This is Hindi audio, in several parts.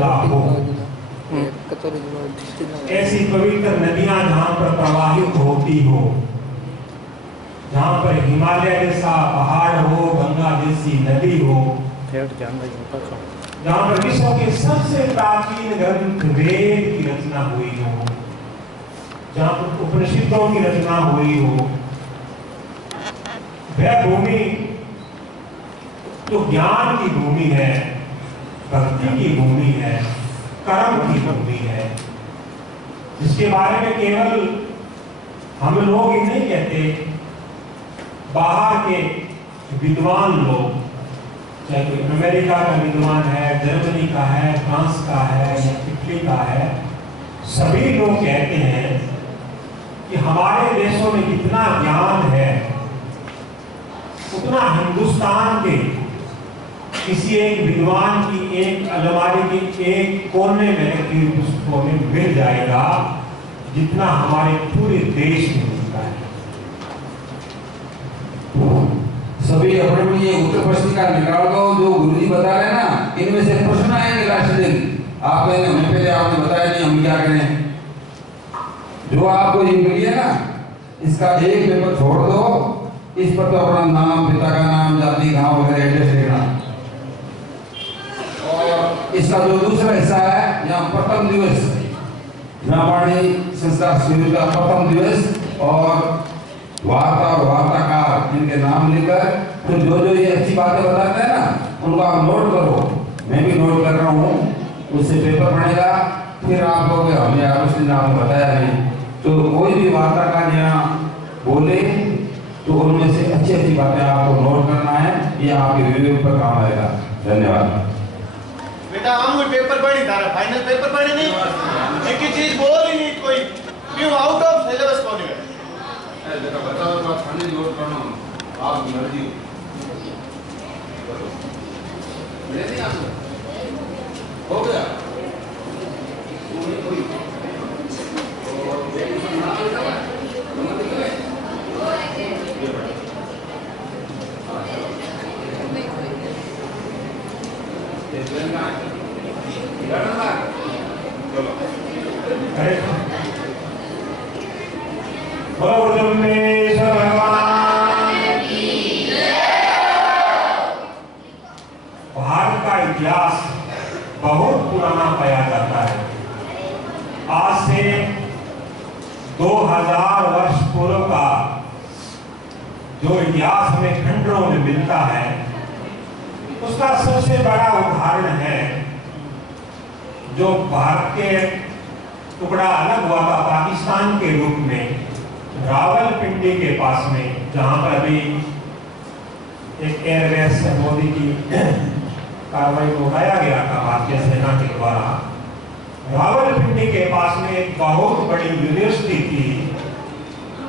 गंगा हो। ऐसी पवित्र नदियां जहां पर प्रवाहित होती हो, जहां पर हिमालय जैसा पहाड़ हो, गंगा जैसी नदी हो, जहां पर विश्व के सबसे प्राचीन ग्रंथ वेद की रचना हुई हो, जहां पर उपनिषदों की रचना हुई हो, वह भूमि तो ज्ञान की भूमि है, भक्ति की भूमि है, कर्म की भूमि है, जिसके बारे में केवल हम लोग ही नहीं कहते, बाहर के विद्वान लोग, चाहे कोई अमेरिका का विद्वान है, जर्मनी का है, फ्रांस का है या इटली का है, सभी लोग कहते हैं कि हमारे देशों में जितना ज्ञान है उतना हिंदुस्तान के किसी एक विद्वान की एक अलमारी के एक कोने में रखी पुस्तकों में मिल जाएगा, जितना हमारे पूरे देश में मिलता है। सभी अपने ये उत्तर प्रश्न का निकाल दो, जो गुरुजी बता रहे हैं ना, इनमें से प्रश्न आएंगे लास्ट दिन। आप हमें पहले आपने बताया नहीं, हम क्या करें। जो आपको ये मिली है ना, इसका एक पेपर छोड़ दो, इस पर तो अपना नाम, पिता का नाम, जाति, गांव वगैरह एड्रेस लिखना। और इसका जो दूसरा हिस्सा है, यहाँ प्रथम दिवस ब्राह्मणी संस्कार शिविर का प्रथम दिवस और वार्ता और वार्ताकार इनके नाम लिखकर, तो जो जो ये अच्छी बातें बताते हैं ना, उनको आप नोट करो। मैं भी नोट कर रहा हूँ, उससे पेपर बनेगा। फिर आप लोग हमें उस दिन आपने बताया नहीं, तो कोई भी वार्ताकार यहाँ बोले तो उनमें से अच्छी अच्छी बातें आपको नोट करना है, ये आपके रिव्यू पर काम आएगा। धन्यवाद। बेटा हम कोई पेपर पढ़ी, तारा फाइनल पेपर पढ़े नहीं, एक ही चीज बोल ही नहीं कोई, क्यों आउट ऑफ सिलेबस कौन है? बेटा बताओ, बात खाली नोट करना, आप मर्जी हो गया। भारत का इतिहास बहुत पुराना पाया जाता है। आज से 2000 वर्ष पूर्व का जो इतिहास हमें खंडरों में मिलता है, उसका सबसे बड़ा उदाहरण है जो भारत के टुकड़ा अलग हुआ था पाकिस्तान के रूप में, रावलपिंडी के पास में, जहां पर अभी एक एयरबेस मोदी की कार्रवाई को उठाया गया था भारतीय सेना के द्वारा। रावलपिंडी के पास में एक बहुत बड़ी यूनिवर्सिटी थी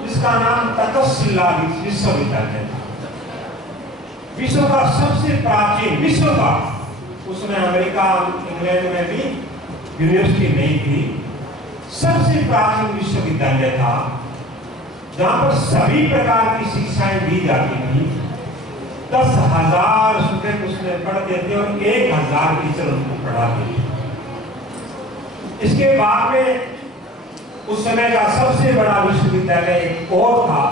जिसका नाम तक्षशिला विश्वविद्यालय था। विश्व का सबसे प्राचीन, विश्व का, उसमें अमेरिका इंग्लैंड में भी यूनिवर्सिटी नहीं थी, सबसे प्राचीन विश्वविद्यालय था जहां पर सभी प्रकार की शिक्षाएं दी जाती थी। 10,000 स्टूडेंट उसमें पढ़ते थे और 1,000 टीचर उनको पढ़ाते थे। इसके बाद में उस समय का सबसे बड़ा विश्वविद्यालय एक और था,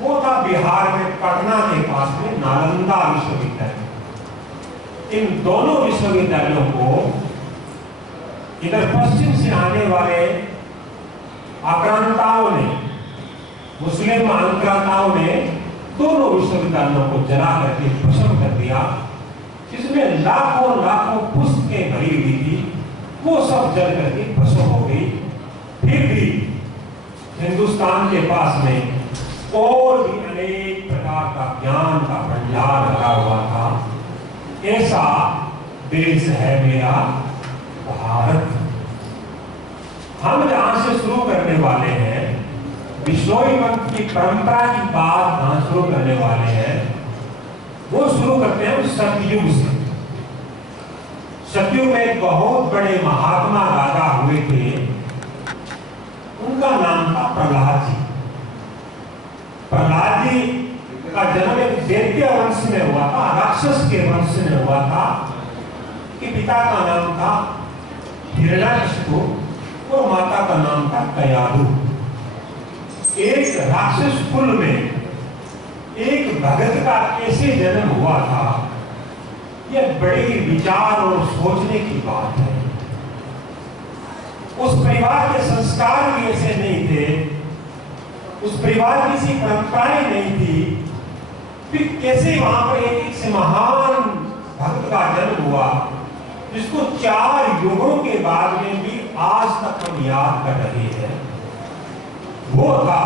वो था बिहार में पटना के पास में नालंदा विश्वविद्यालय। इन दोनों विश्वविद्यालयों को इधर पश्चिम से आने वाले आक्रांताओं ने, मुस्लिम आक्रांताओं ने दोनों विश्वविद्यालयों को जला करके भस्म कर दिया, जिसमें लाखों लाखों पुस्तकें भरी हुई थी, वो सब जल करके भस्म हो गई। फिर भी हिंदुस्तान के पास में और भी अनेक प्रकार का ज्ञान का भंडार लगा हुआ था। ऐसा देश है मेरा भारत। हम जहां से शुरू करने वाले हैं, विश्नोई मत की परंपरा की बात जहां शुरू करने वाले हैं, वो शुरू करते हैं सतयुग से। सतयुग में एक बहुत बड़े महात्मा राजा हुए थे, उनका नाम था प्रहलाद जी। प्रहलाद जी का जन्म एक दैत्य वंश में हुआ था, राक्षस के वंश में हुआ था। उसके पिता का नाम था हिरण्याकशिपु और माता का नाम था कयाधु। एक राक्षस कुल में एक भगत का कैसे जन्म हुआ था, यह बड़ी विचार और सोचने की बात है। उस परिवार के संस्कार भी ऐसे नहीं थे, उस परिवार की ऐसी परंपराएं नहीं थी, फिर कैसे वहां पर एक से महान भक्त का जन्म हुआ जिसको 4 युगों के बाद में भी आज तक हम याद कर रहे हैं। वो था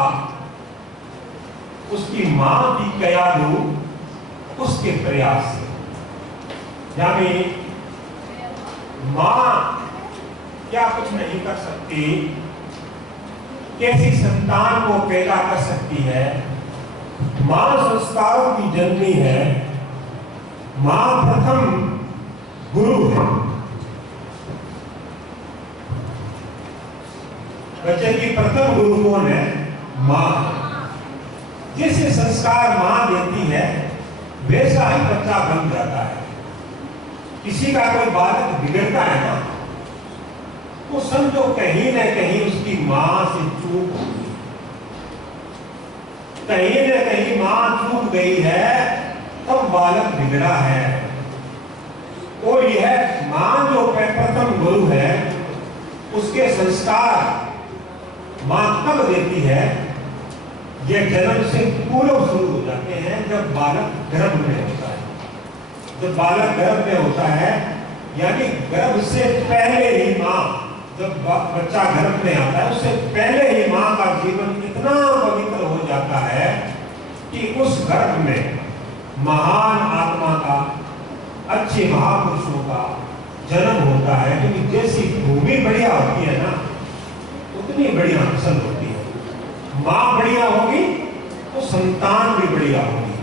उसकी मां थी कयाधु, उसके प्रयास से। यानी मां क्या कुछ नहीं कर सकती, कैसी संतान को पैदा कर सकती है। मां संस्कारों की जननी है, मां प्रथम गुरु है। बच्चे की प्रथम गुरु कौन है? मां। जैसे संस्कार मां देती है वैसा ही बच्चा बन जाता है। किसी का कोई बालक बिगड़ता है ना, तो समझो कहीं न कहीं उसकी मां से चूक होगी, कहीं न कहीं मां चूक गई है, तब बालक बिगड़ा है। और यह मां जो प्रथम गुरु है, उसके संस्कार मां कब देती है? यह जन्म से पूर्व शुरू हो जाते हैं, जब बालक गर्भ में होता है। जब बालक गर्भ में होता है, यानी गर्भ से पहले ही मां, जब बच्चा गर्भ में आता है उससे पहले ही मां का जीवन इतना पवित्र हो जाता है कि उस गर्भ में महान आत्मा का, अच्छे महापुरुषों का जन्म होता है। क्योंकि जैसी भूमि बढ़िया होती है ना, उतनी बढ़िया फसल होती है। मां बढ़िया होगी तो संतान भी बढ़िया होगी।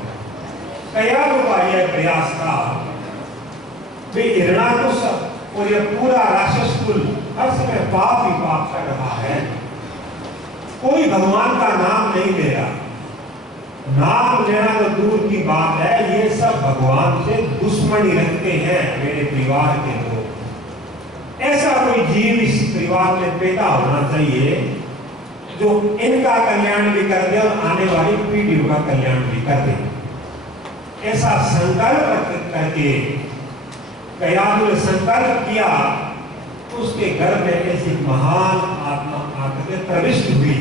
कयाधु का यह प्रयास था। वे हिरण्याकुश और यह पूरा राक्षस कुल हर समय पाप ही पाप कर रहा है। कोई भगवान का नाम नहीं ले रहा, नाम लेना तो दूर की बात है, ये सब भगवान से दुश्मनी रखते हैं मेरे परिवार के लोग। ऐसा कोई जीव इस परिवार में पैदा होना चाहिए जो इनका कल्याण भी कर दे और आने वाली पीढ़ियों का कल्याण भी कर दे। ऐसा संकल्प करके कयाधु ने संकल्प किया, तो उसके गर्भ में ऐसी महान आत्मा आकर प्रविष्ट हुई।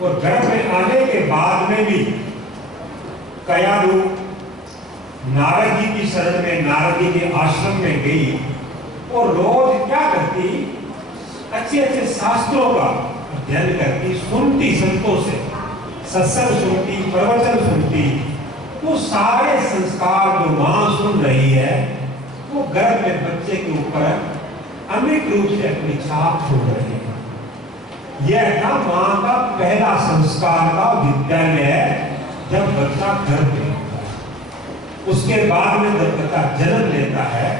और गर्भ में आने के बाद में भी कयाधु नारद जी की शरण में, नारद जी के आश्रम में गई और रोज क्या करती? अच्छे अच्छे शास्त्रों का अध्ययन करती, सुनती संतों से, सत्संग सुनती, प्रवचन सुनती। वो सारे संस्कार जो मां सुन रही है, वो गर्भ में बच्चे के ऊपर अमिट रूप से अपनी छाप छोड़ रहे हैं। यह था मां का पहला संस्कार का विद्यालय जब बच्चा गर्भ में होता है। उसके बाद में जब बच्चा जन्म लेता है,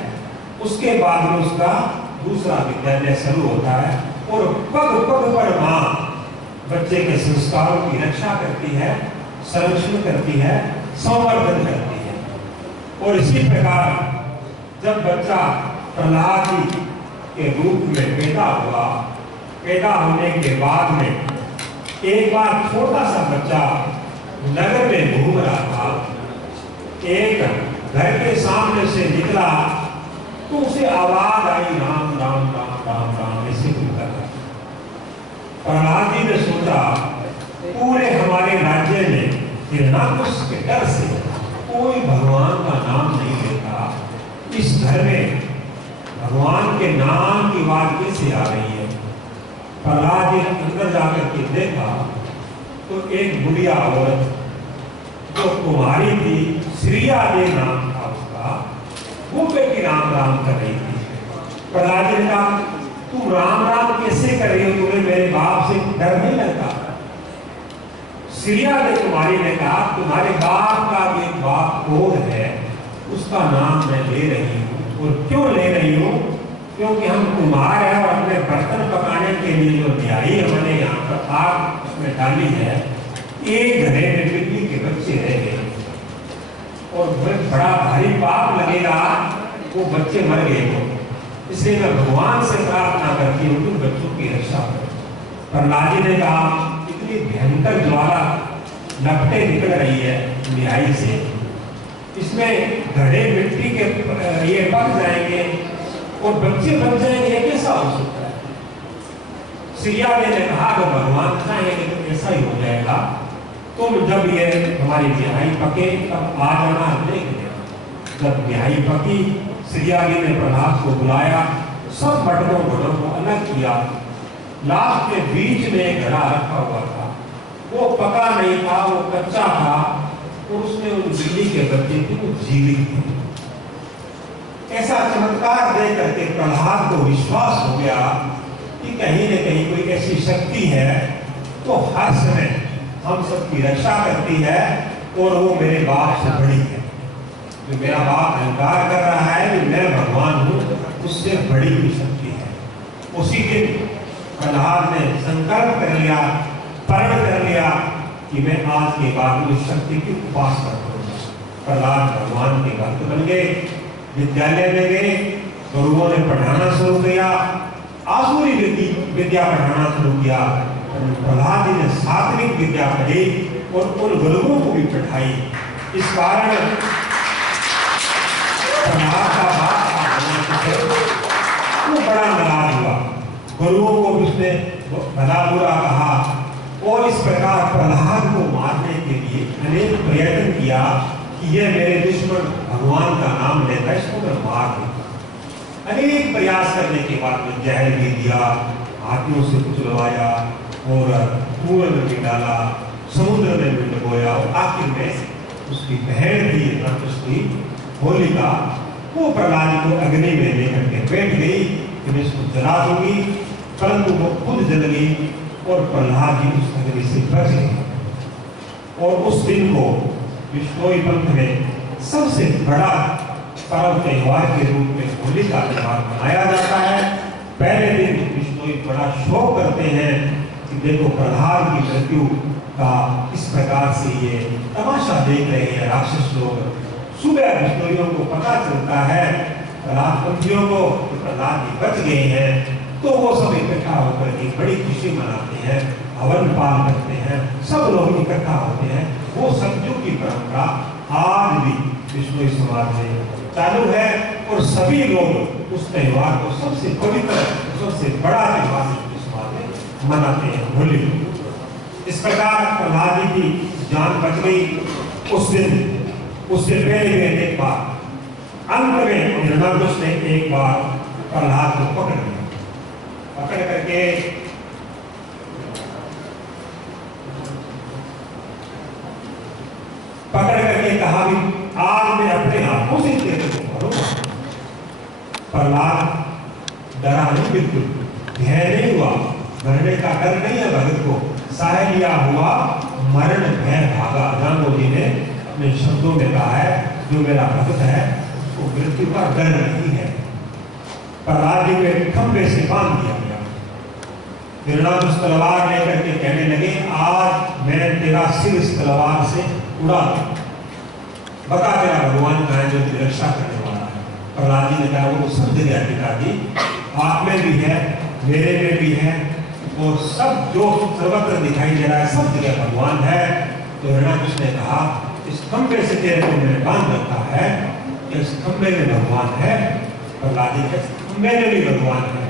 उसके बाद में उसका दूसरा विद्यालय शुरू होता है। और पग पग पर मां बच्चे के संस्कारों की रक्षा करती है, संरक्षण करती है, संवर्धन करती है। और इसी प्रकार जब बच्चा प्रहलाद जी के रूप में पैदा हुआ, पैदा होने के बाद में एक बार छोटा सा बच्चा नगर में घूम रहा था, एक घर के सामने से निकला तो उसे आवाज आई, राम राम राम राम राम, ऐसे कुछ कर रहा। प्रहलाद जी ने सोचा पूरे हमारे राज्य में हिरण्याकुश के डर से कोई भगवान का नाम नहीं लेता, इस घर में भगवान के नाम की बात कैसे आ रही है। प्रहलाद जी ने अंदर जाकर के देखा तो एक बुढ़िया औरत जो कुमारी थी, श्रिया देव नाम था उसका, वो बेटी राम राम कर रही थी। प्रहलाद जी ने कहा, तुम राम राम कैसे कर रही हो, तुम्हें मेरे बाप से डर नहीं लगता? श्रिया देव कुमारी ने कहा, तुम्हारे बाप का भी एक बाप और है, उसका नाम मैं ले रही हूँ। और क्यों ले रही हूँ? क्योंकि हम कुम्हार हैं और अपने बर्तन पकाने के लिए जो न्यायी हमने यहाँ पर आग उसमें डाली है, एक घड़े में बिजली के बच्चे रह गए और वह बड़ा भारी पाप लगेगा वो बच्चे मर गए थे, इसलिए मैं भगवान से प्रार्थना करती हूँ कि बच्चों की रक्षा करो। प्रहलाद जी ने कहा, इतनी भयंकर ज्वाला लपटें निकल रही है न्याय से, इसमें घड़े मिट्टी के ये पक जाएंगे और बच्चे बन जाएंगे, कैसा हो सकता है? सिरिया ने कहा कि भगवान चाहेंगे तो ऐसा ही हो जाएगा, तुम जब ये हमारी न्याय पके तब आ जाना, देख लेना। जब न्याय पकी, सिरिया ने प्रहलाद को बुलाया, सब बटनों घड़ों को अलग किया, लास्ट में बीच में एक घड़ा रखा हुआ था, वो पका नहीं था, वो कच्चा था, और उसमें उन बिल्ली के बच्चे थे, वो जीवित थे। ऐसा चमत्कार देख करके प्रहलाद को विश्वास हो गया कि कहीं न कहीं कोई ऐसी शक्ति है तो हर समय हम सबकी रक्षा करती है, और वो मेरे बाप से बड़ी है। जो मेरा बाप अहंकार कर रहा है कि मैं भगवान हूँ, उससे बड़ी भी शक्ति है। उसी दिन प्रहलाद ने संकल्प कर लिया, प्रण कर लिया कि मैं आज के बाद उस शक्ति की उपासना करूंगा। प्रहलाद भगवान के भक्त बन गए, विद्यालय में गए, गुरुओं ने पढ़ाना शुरू किया, आसुरी विद्या पढ़ाना शुरू किया। प्रहलाद जी ने सात्विक विद्या पढ़ी और उन गुरुओं को भी पढ़ाई। इस कारण प्रहलाद का बाप वो बड़ा नाराज हुआ, गुरुओं को भी उसने भला बुरा कहा, और इस प्रकार प्रहलाद को मारने के लिए अनेक प्रयत्न किया कि यह मेरे दुश्मन भगवान का नाम लेता है, इसको मैं मार दूं। अनेक प्रयास करने के बाद में जहर भी दिया, हाथियों से कुचलवाया और कुएं में भी डाला, समुद्र में भी डुबोया, और आखिर में उसकी बहन थी उसकी होलिका, वो प्रहलाद को अग्नि में लेकर के बैठ गई कि मैं इसको जला दूंगी, परंतु वो खुद जल गई और प्रहलाद जी उस अग्नि से बच गए। और उस दिन को बिश्नोई पंथ में सबसे बड़ा पर्व त्योहार के रूप में होली का त्योहार मनाया जाता है। पहले दिन बिश्नोई बड़ा शोक करते हैं कि देखो प्रहलाद की मृत्यु का इस प्रकार से ये तमाशा देख रहे हैं राक्षस लोग। सुबह बिश्नोइयों को पता चलता है प्रहलादपंथियों को कि प्रहलाद जी बच गए हैं, तो वो सब इकट्ठा होकर के बड़ी खुशी मनाते हैं, हवन पान करते हैं, सब लोग इकट्ठा होते हैं। वो सत्युग की परंपरा आज भी बिश्नोई समाज में चालू है, और सभी लोग उस त्योहार को सबसे पवित्र, सबसे बड़ा त्योहार बिश्नोई समाज में मनाते हैं, होली। इस प्रकार प्रहलाद जी की जान बच गई उस दिन। उससे पहले में एक बार अंत में हिरण्यकश्यप ने एक बार प्रहलाद को पकड़ लिया, पकड़ करके कहा भी आज मैं अपने हाथों से तेरे को मारूंगा। प्रहलाद डरा नहीं, बिल्कुल भय नहीं हुआ, मरने का डर नहीं है भगत को, सह लिया हुआ मरण भय भागा। जानो जी ने अपने शब्दों में कहा है, जो मेरा भक्त है उसको मृत्यु का डर नहीं है। प्रहलाद जी को खंभे से बांध दिया गया, हिरण्यकश्यप तलवार लेकर के कहने लगे, आज मैं तेरा सिर इस तलवार से उड़ा दूं, बता तेरा भगवान का है जो तेरी रक्षा करने वाला है। प्रहलाद जी ने कहा, वो सब जगह पिताजी, आप में भी है, मेरे में भी है, और सब जो सर्वत्र दिखाई दे रहा है सब जगह भगवान है। तो हिरण्यकश्यप ने कहा, इस खंभे से तेरे को मैंने बांध रखा है, इस खंभे में भगवान है। प्रहलाद जी कहते, खंभे में भी भगवान है।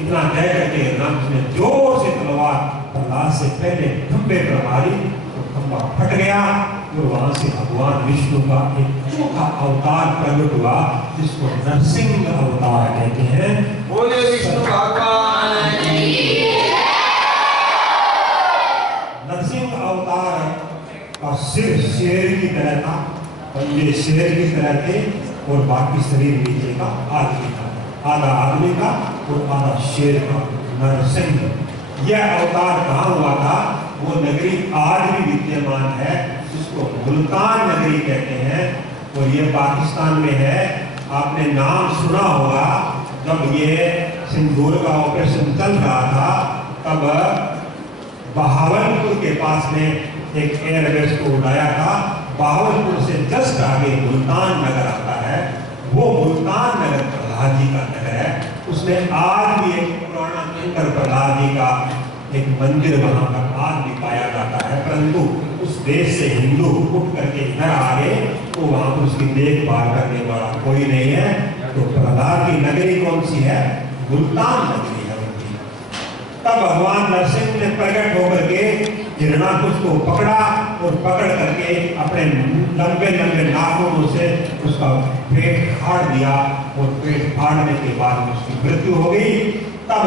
इतना कह करके हिरण्यकश्यप ने जोर से तलवार प्रहलाद से पहले खंभे पर मारी, तो खंभा फट गया, और वहां से भगवान विष्णु का एक चौथा अवतार प्रकट हुआ, जिसको नरसिंह अवतार कहते हैं। बोले विष्णु भगवान की। नरसिंह अवतार का सिर शेर की तरह था, पंजे शेर की तरह थे, और बाकी शरीर नीचे का आदमी का, आधा आदमी का और आधा शेर का। नरसिंह यह अवतार कहाँ हुआ था? वो नगरी आज भी विद्यमान है, जिसको मुल्तान नगरी कहते हैं, और ये पाकिस्तान में है। आपने नाम सुना होगा, जब ये सिंदूर का ऑपरेशन चल रहा था, तब बहावलपुर के पास में एक एयरबेस को उड़ाया था। बहावलपुर से जस्ट आगे मुल्तान नगर आता है। वो मुल्तान नगर प्रहलाद जी का नगर है। उसमें आज भी एक पुराना शंकर प्रहलाद जी का एक मंदिर वहां पर आज भी पाया जाता है, परंतु उस देश से हिंदू उठ करके इधर आ गए तो वहां पर उसकी देखभाल करने वाला कोई नहीं है। तो प्रहलाद की नगरी कौन सी है? मुल्तान नगरी है उनकी। तब भगवान नरसिंह ने प्रकट होकर के हिरणाकुश को पकड़ा और पकड़ करके अपने लंबे लंबे नाखूनों से उसका पेट फाड़ दिया और पेट फाड़ने के बाद उसकी मृत्यु हो गई। तब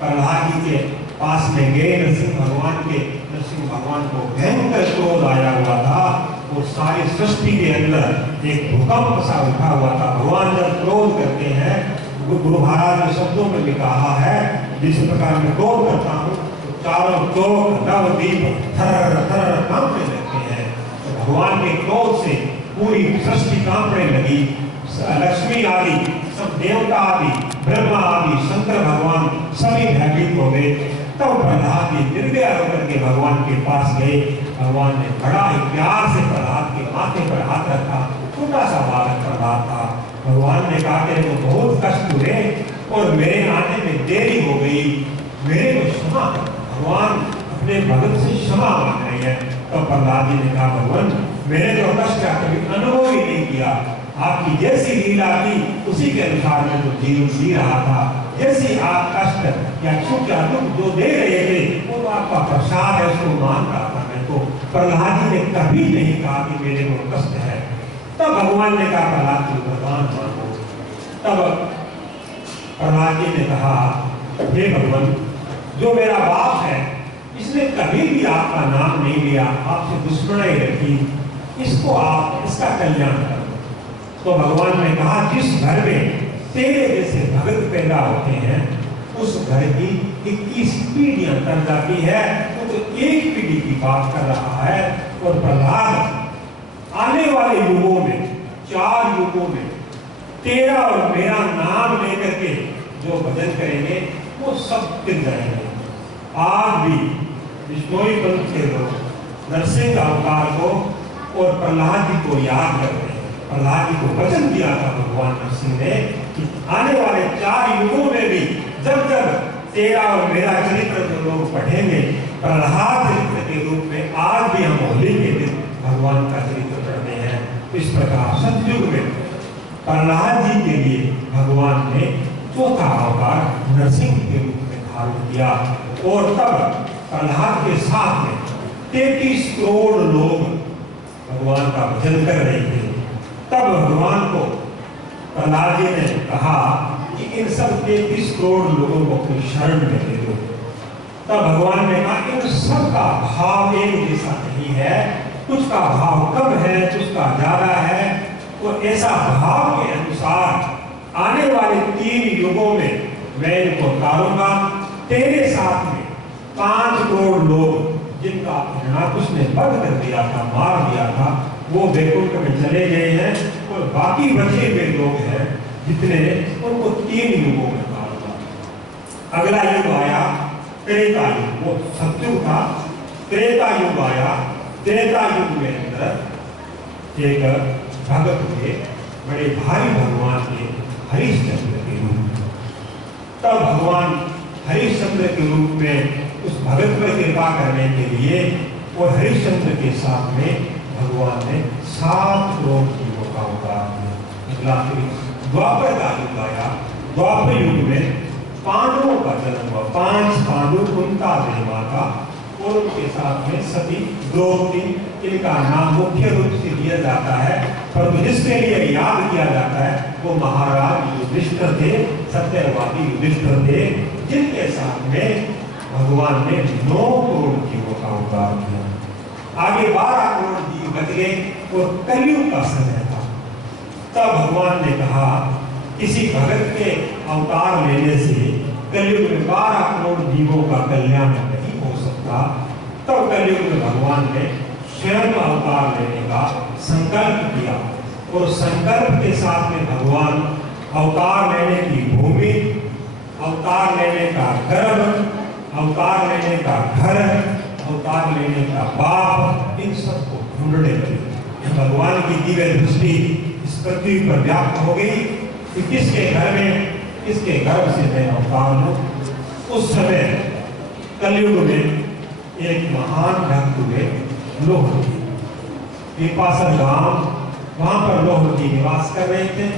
प्रहलाद जी के पास में गए नरसिंह भगवान को भयंकर क्रोध आया हुआ था और सारी सृष्टि के अंदर एक भूकंप सा उठा हुआ था। भगवान जब क्रोध करते हैं, गुरु महाराज ने शब्दों में भी कहा है, जिस प्रकार मैं क्रोध करता हूँ तो चारों चौक नवदीप थर थर कांपने लगते हैं। तो भगवान के क्रोध से पूरी सृष्टि कांपने लगी। लक्ष्मी आदि सब देवता आदि ब्रह्मा आदि शंकर भगवान सभी भयभीत हो गए। तब प्रहलाद जी निर्दय होकर के भगवान के पास गए। भगवान ने बड़ा ही प्यार से प्रहलाद के माथे पर हाथ रखा। छोटा सा बालक प्रहलाद था। भगवान ने कहा कि तो बहुत कष्ट हुए और मेरे आने में देरी हो गई, मेरे को क्षमा कर। भगवान अपने भगत से क्षमा मांग रहे हैं। तो प्रहलाद जी ने कहा, भगवान मैंने तो कष्ट का कभी अनुभव ही नहीं किया, आपकी जैसी लीला थी उसी के अनुसार मैं तो जीवन जी रहा था। जैसी आप कष्ट या सुख या दुख जो दे रहे थे वो तो आपका प्रसाद है, उसको मान रहा था मैं। तो प्रहलाद जी ने कभी नहीं कहा कि मेरे को कष्ट है। तब भगवान ने कहा, प्रहलाद जी भगवान मानो। तब प्रहलाद जी ने कहा, हे भगवान, जो मेरा बाप है इसने कभी भी आपका नाम नहीं लिया, आपसे दुश्मनी रखी, इसको आप इसका कल्याण करो। तो भगवान ने कहा, जिस घर में तेरे जैसे भगत पैदा होते हैं उस घर की 21 पीढ़ियां कर जाती है। वो तो एक पीढ़ी की बात कर रहा है। और प्रहलाद आने वाले युगों में 4 युगों में तेरा और मेरा नाम लेकर के जो भजन करेंगे वो सब गिर जाएंगे। आज भी विष्णोई पंथ के लोग नरसिंह अवतार को और प्रहलाद जी को याद करते हैं। प्रहलाद जी को वचन दिया था भगवान नरसिंह ने कि आने वाले 4 युगों में भी जब जब तेरा और मेरा चरित्र जो लोग पढ़ेंगे प्रहलाद चरित्र के रूप में, आज भी हम होली के दिन भगवान का चरित्र पढ़ते हैं। इस प्रकार सतयुग में प्रहलाद जी के लिए भगवान ने चौथा अवतार नरसिंह के रूप में धारण किया। और तब प्रहलाद के साथ में 33 करोड़ लोग भगवान का भजन कर रहे थे। तब भगवान को प्रहलाद जी ने कहा कि इन सब 33 करोड़ लोगों को अपनी शरण में ले दो। तब भगवान ने कहा, इन सब का भाव एक जैसा नहीं है, कुछ का भाव कम है, कुछ का ज्यादा है। तो ऐसा भाव के अनुसार आने वाले 3 युगों में मैं इनको तारूंगा। तेरे साथ में 5 करोड़ लोग जिनका हिरणाकुश ने वध कर दिया था, मार दिया था, वो वैकुंठ में चले गए हैं। और बाकी बचे हुए लोग हैं जितने, उनको 3 युगों में मारूंगा। अगला युग आया त्रेता युग, वो सतयुग था। त्रेता युग आया। त्रेता युग में अंदर एक भगत थे, बड़े भारी भगवान थे, हरिश्चंद्र के रूप में। तब भगवान हरिश्चंद्र के रूप में उस भगत पर कृपा करने के लिए और हरिश्चंद्र के साथ में भगवान ने 7 करोड़ जीवों का अवतार किया। अगला फिर द्वापर का युग आया। द्वापर युग में पांडवों का जन्म हुआ। 5 पांडु, कुंता देवा का और उनके साथ में सती द्रौपदी, इनका नाम मुख्य रूप से लिया जाता है, परंतु जिसके लिए याद किया जाता है वो महाराज युधिष्ठिर थे, सत्यवादी युधिष्ठिर थे, जिनके साथ में भगवान ने 9 करोड़ जीवों का अवतार किया। आगे 12 करोड़ जीव बच गए और कलयुग का समय था। तब भगवान ने कहा, किसी भगत के अवतार लेने से कलयुग में 12 करोड़ जीवों का कल्याण नहीं हो सकता। तब कलयुग में भगवान ने स्वयं अवतार लेने का संकल्प किया और संकल्प के साथ में भगवान अवतार लेने की भूमि, अवतार लेने का गर्भ, अवतार लेने का घर, अवतार लेने का बाप, इन सबको ढूंढने लगे। भगवान की दिव्य दृष्टि इस पृथ्वी पर व्याप्त हो गई कि किसके घर में, किसके गर्भ से मैं अवतार हूं। उस समय कलयुग में एक महान भक्त हुए लोहड़ी, पीपासर गांव, वहां पर लोहड़ी निवास कर रहे थे।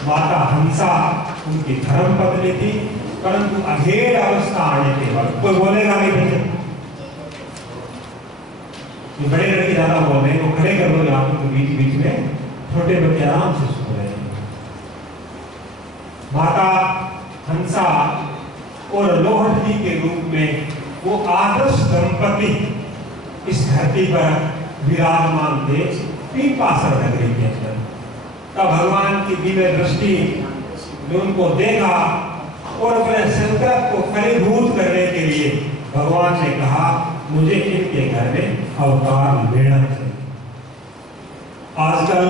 माता हंसा उनकी धर्म पत्नी थी, परंतु अधेड़ अवस्था आने के बाद, कोई बोलेगा नहीं भैया, ये बड़े लड़के ज्यादा बोल रहे हैं, वो खड़े कर दो यहाँ पर, बीच बीच में छोटे बच्चे आराम से सुन रहे हैं। माता हंसा और लोहड़ी के रूप में वो आदर्श दंपति इस धरती पर विराजमान थे पीपासर नगरी के अंदर। तब भगवान की दिव्य दृष्टि ने उनको देखा और अपने संकल्प को फलीभूत करने के लिए भगवान ने कहा मुझे इनके घर में अवतार लेना चाहिए। आजकल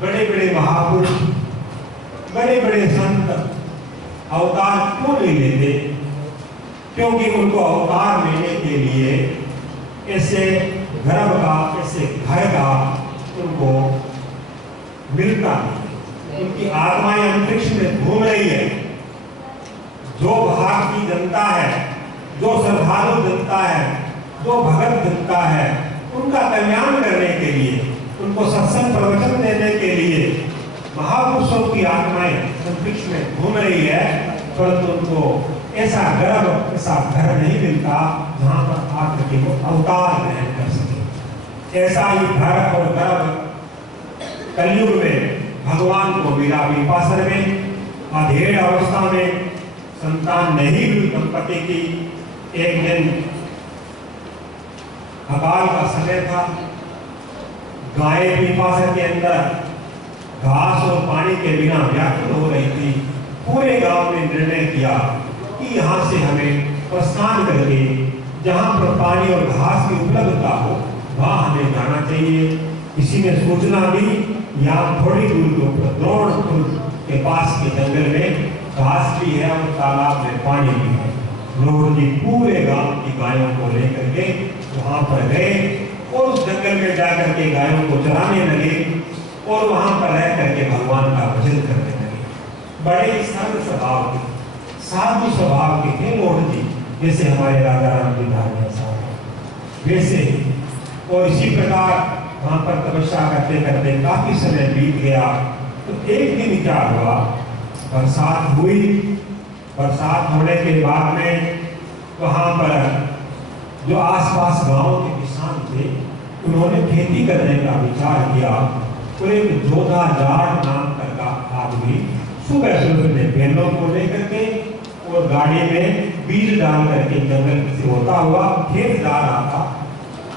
बड़े बड़े महापुरुष, बड़े बड़े संत अवतार क्यों नहीं लेते? क्योंकि उनको अवतार लेने के लिए ऐसे गर्भ का, ऐसे घर का उनको मिलता नहीं। उनकी आत्माएं अंतरिक्ष में घूम रही है। जो भाग की जनता है, जो श्रद्धालु जनता है, जो भगत जनता है, उनका कल्याण करने के लिए, उनको सत्संग प्रवचन देने के लिए महापुरुषों की आत्माएं अंतरिक्ष में घूम रही है, परंतु उनको ऐसा गर्भ, ऐसा घर नहीं मिलता जहां पर आकर के वो अवतार ग्रहण कर सके। ऐसा ही घर और गर्भ कलयुग में भगवान को मिला पीपासर में। अधेड़ अवस्था में संतान नहीं हुई दंपति की। एक दिन अकाल का समय था। गायें पीपासर के अंदर घास और पानी के बिना व्याकुल हो रही थी। पूरे गांव ने निर्णय किया कि यहाँ से हमें प्रस्थान करके जहाँ पर पानी और घास की उपलब्धता हो वहाँ हमें जाना चाहिए। किसी ने सूचना दी यहाँ थोड़ी दूर द्रोणपुर के पास के जंगल में घास भी है और तालाब में पानी भी है। लोग जी पूरे गांव की गायों को लेकर के वहाँ पर गए और उस जंगल में जाकर के गायों को चराने लगे और वहाँ पर रह करके भगवान का भजन करने लगे। बड़े ही सरल स्वभाव के, साधु स्वभाव के थे लोग जी, जैसे हमारे राजा राम जी धार्मिक साहब वैसे ही। और इसी प्रकार वहाँ पर तपस्या करते करते काफी समय बीत गया। तो एक दिन क्या हुआ, बरसात हुई। बरसात होने के बाद में वहाँ पर जो आसपास गांव के किसान थे उन्होंने खेती करने का विचार किया। तो एक जोधा जाट नाम का आदमी सुबह सुबह बैलों को लेकर के और गाड़ी में बीज डाल करके जंगल से होता हुआ खेत जा रहा था।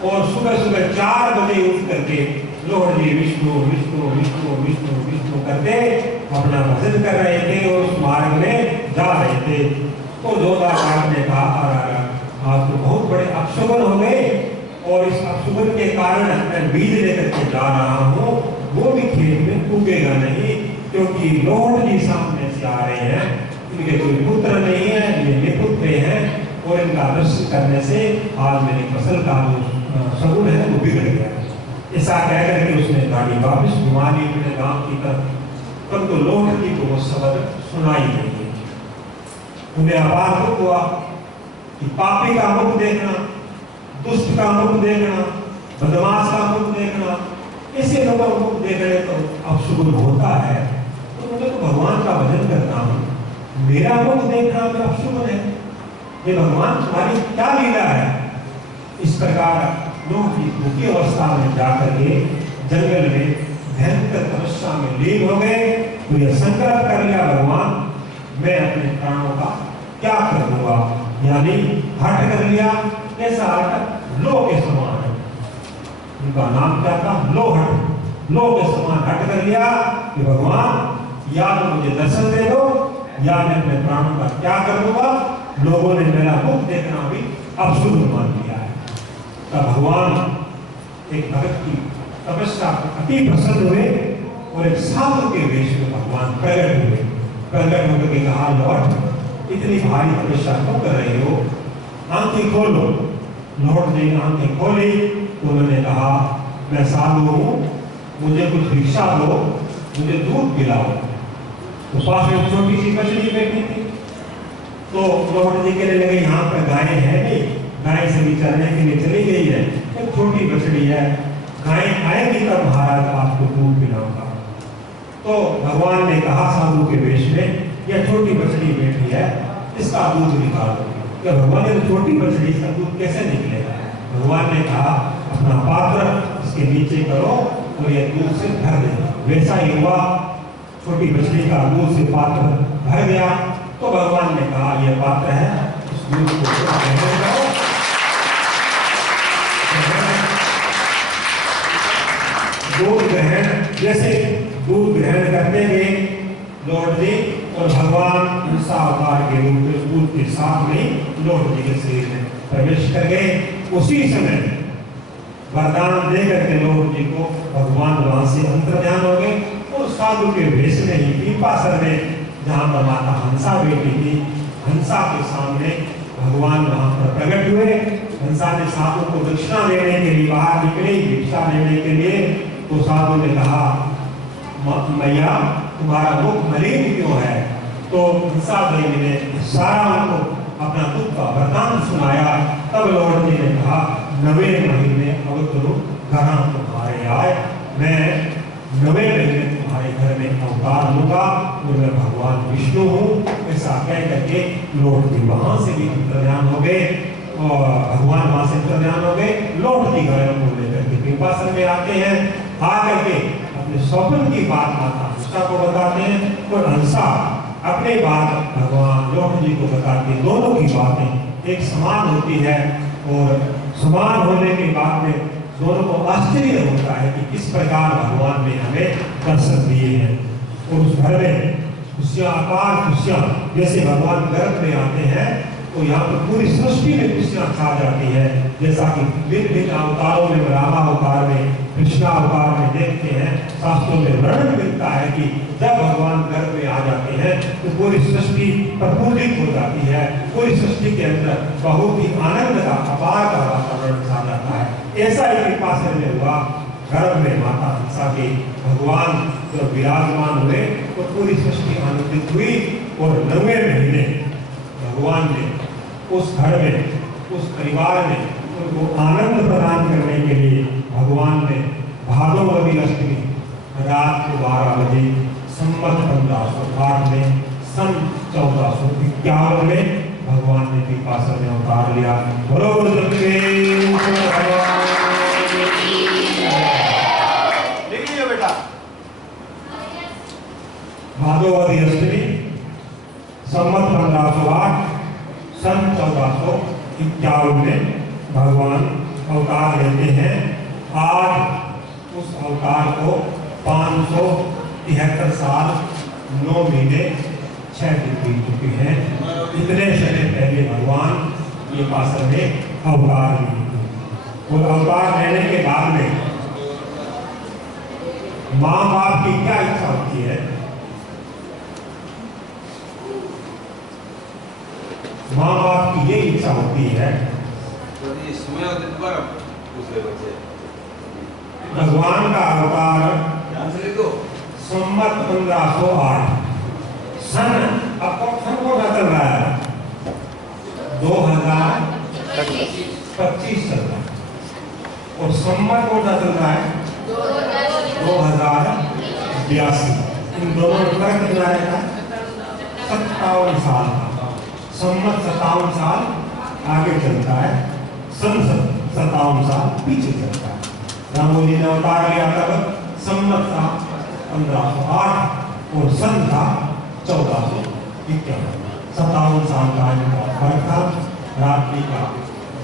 और सुबह सुबह 4 बजे उठ करके लोहड़ी विष्णु विष्णु विष्णु विष्णु विष्णु करते अपना भजन कर रहे थे और उस मार्ग में जा रहे थे। तो जोधा जाट ने कहा आज तो बहुत बड़े अपशुभन हो गए और इस अपशुभन के कारण मैं बीज लेकर के जा रहा हूँ, वो भी खेत में उगेगा नहीं, क्योंकि लोहड़ी सामने से आ रहे हैं, इनके कोई पुत्र नहीं है, ये निपुत्र हैं और इनका दर्शन करने से आज मेरी फसल का जो सगुन है वो बिगड़ गया। ऐसा कह करके उसने गाड़ी वापस घुमा ली अपने गांव की तरफ, परंतु लोहड़ी को वो शब्द सुनाई नहीं। उन्हें आभार दुख हुआ कि पापी का मुख देखना, दुष्ट का मुख देखना, बदमाश का मुख देखना, ऐसे लोगों का मुख देखने तो अपशुभ होता है। तो मुझे तो भगवान का भजन करना हूँ, मेरा मुख देखना तो अपशुभ है। ये भगवान तुम्हारी क्या लीला है? इस प्रकार लोग दुखी अवस्था में जाकर के जंगल में भयंकर तपस्या में लीन हो गए। तो यह संकल्प कर लिया भगवान मैं अपने प्राणों का क्या कर दूंगा, यानी हट कर लिया। कैसा हट? लो के समान है। उनका नाम क्या था? लोहट। लो के समान हट कर लिया कि भगवान या तो मुझे दर्शन दे दो या मैं अपने प्राणों का क्या कर दूंगा। लोगों ने मेरा मुख देखना भी अपशुभ मान लिया है। तब भगवान एक भक्त की तपस्या अति प्रसन्न हुए और एक साधु के वेश में भगवान प्रकट हुए। प्रकट होकर के कहा लौट इतनी भारी तपस्या क्यों कर रहे हो, आंखें खोलो। लौट ने आंखें खोली तो उन्होंने कहा मैं साधु हूँ मुझे कुछ भिक्षा दो, मुझे दूध पिलाओ। तो पास में छोटी सी बछड़ी बैठी थी। तो लॉर्ड जी कहने लगे यहाँ पर गाय है नहीं, गाय सभी चरने के लिए चली गई है, एक छोटी बछड़ी है, गाय आएगी तब महाराज आपको दूध पिलाऊंगा। तो भगवान ने कहा साधु के वेश में, यह छोटी बछड़ी बैठी है, इसका दूध निकालो। क्या भगवान ने छोटी बछड़ी, इसका दूध कैसे निकलेगा? भगवान ने कहा अपना पात्र इसके नीचे करो और यह दूध से भर दे। वैसा ही हुआ, छोटी बछड़ी का दूध से पात्र भर गया। तो भगवान ने कहा यह पात्र है, इस दूध को ग्रहण करो। दूध ग्रहण, जैसे दूध ग्रहण करते गए लॉर्ड जी और भगवान हंसा अवतार के रूप में दूध के साथ में लॉर्ड जी के शरीर में प्रवेश कर गए। उसी समय वरदान दे करके लॉर्ड जी को भगवान वहां से अंतर्ध्यान हो गए और साधु के वेश में ही पीपासर में, जहाँ पर माता हंसा बैठी थी, हंसा के सामने भगवान वहां पर प्रकट हुए। हंसा ने साधु को दक्षिणा देने के लिए बाहर निकली, भिक्षा लेने के लिए। तो साधु ने कहा मैया तुम्हारा मुख मलिन क्यों है? तो हंसा देवी ने सारा उनको अपना दुख का वरदान सुनाया। तब लॉर्ड जी ने कहा 9वें महीने अवतरू घरा तुम्हारे आए, मैं 9वें महीने तुम्हारे घर में अवतार लूंगा और मैं भगवान विष्णु हूँ। ऐसा कह करके लॉर्ड जी वहां से भी अंतर्ध्यान हो गए और भगवान वहां से अंतर्ध्यान हो गए। लॉर्ड जी गायों को लेकर के कृपासन में आते हैं, आकर के अपने स्वप्न की बात माता हंसा को बताते हैं और हंसा अपने बात भगवान लॉर्ड जी को बताते हैं। दोनों की बातें एक समान होती है और समान होने के बाद में दोनों को आश्चर्य होता है कि किस प्रकार भगवान ने हमें दर्शन दिए हैं। और उस घर में खुशियां, अपार खुशियां, जैसे भगवान गर्भ में आते हैं तो यहाँ पर पूरी सृष्टि में खुशियां छा जाती है। जैसा कि भिन्न भिन्न अवतारों में, रामा अवतार में, कृष्णा अवतार में देखते हैं, शास्त्रों में वर्णन मिलता है कि जब भगवान गर्भ में आ जाते हैं तो पूरी सृष्टि प्रफुल्लित हो जाती है। पूरी सृष्टि के अंदर बहुत ही आनंद का, अपार का वातावरण छा जाता है। ऐसा ही कृपासन में हुआ। गर्भ में माता हंसा के भगवान जब विराजमान हुए तो पूरी सृष्टि आनंदित हुई और 9वें महीने भगवान ने उस घर में, उस परिवार में उनको आनंद प्रदान करने के लिए भगवान ने भादोवदी अष्टमी रात को 12 बजे संवत 1508 में सन 1451 में भगवान ने कृपासन में अवतार लिया। बोलो लिखिए बेटा। भादोवदी अष्टमी संवत 1508 सन 1451 में भगवान अवतार लेते हैं। आज उस अवतार को 573 साल 9 महीने 6 दिन बीत चुके हैं। इतने समय पहले भगवान ये पासन में अवतार लिए। और अवतार लेने के बाद में माँ बाप की क्या इच्छा होती है? माँ बाप की ये इच्छा होती है भगवान का अवतार संवत 1508 सन, अब सन कौन सा चल रहा है? 2025 चल रहा है। और संवत कौन सा चल रहा है? 2082। इन दोनों में फर्क कितना रहेगा? 57 साल। संवत 57 साल आगे चलता है, सन 57 साल पीछे चलता है। रामो जी ने अवतार लिया तब संवत था 1508 और सन था 1451। 57 साल का इनका फर्क था। रात्रि का